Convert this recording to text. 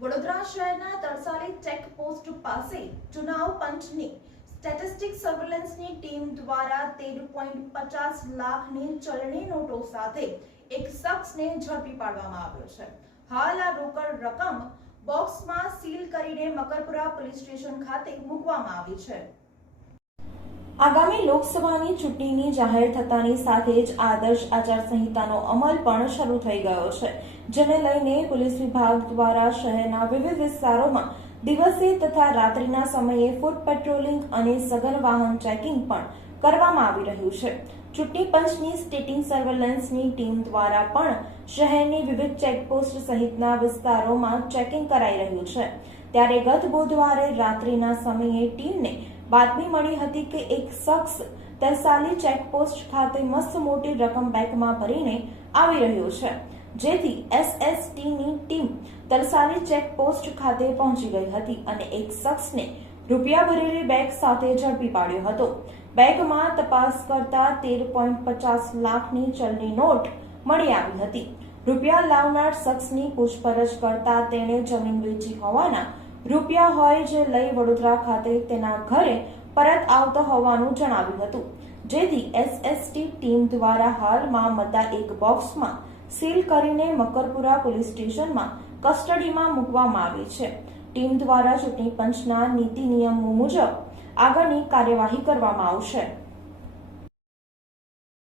વડોદરા શહેરના તરસાલી ચેકપોસ્ટ પાસે ચુનાવ પંચની સ્ટેટિસ્ટિક સર્વેલન્સની ટીમ દ્વારા 13.50 લાખની ચલણી નોટો સાથે એક શખ્સને ઝડપી પાડવામાં આવ્યો છે। હાલ આ રોકડ રકમ બોક્સમાં સીલ કરીને મકરપુરા પોલીસ સ્ટેશન ખાતે મૂકવામાં આવી છે। આગામી લોકસભાની ચૂંટણીની જાહેર થતાની સાથે જ આદર્શ આચારસંહિતાનો અમલ પણ શરૂ થઈ ગયો છે, જેને લઈને પોલીસ વિભાગ દ્વારા શહેરના વિવિધ વિસ્તારોમાં દિવસે તથા રાત્રિના સમયે ફૂટ પેટ્રોલિંગ અને સઘન વાહન ચેકિંગ પણ કરવામાં આવી રહ્યું છે। ચૂંટણી પંચની સ્ટેટિંગ સર્વેલન્સની ટીમ દ્વારા પણ શહેરની વિવિધ ચેકપોસ્ટ સહિતના વિસ્તારોમાં ચેકિંગ કરાઈ રહ્યું છે। ત્યારે ગત બુધવારે રાત્રિના સમયે ટીમને બાતમી મળી હતી કે એક શખ્સ તરસાલી ચેકપોસ્ટ ખાતે મસ્ત મોટી રકમ બેગમાં ભરીને આવી રહ્યો છે, જેથી એસએસટીની ટીમ તરસાલી ચેકપોસ્ટ ખાતે પહોંચી ગઈ હતી અને એક શખ્સને રૂપિયા ભરેલી બેગ સાથે ઝડપી પાડ્યો હતો। બેગમાં તપાસ કરતા 13.50 લાખની ચલણી નોટ મળી આવી હતી। રૂપિયા લાવનાર શખ્સની પૂછપરછ કરતા તેણે જમીન વેચી હોવાના રૂપિયા હોય જે લઈ વડોદરા ખાતે તેના ઘરે પરત આવતો હોવાનું જણાવ્યું હતું, જેથી એસએસટી ટીમ દ્વારા હાલમાં મતા એક બોક્સમાં સીલ કરીને મકરપુરા પોલીસ સ્ટેશનમાં કસ્ટડીમાં મૂકવામાં આવી છે। ટીમ દ્વારા ચૂંટણી પંચના નીતિ નિયમો મુજબ આગળની કાર્યવાહી કરવામાં આવશે।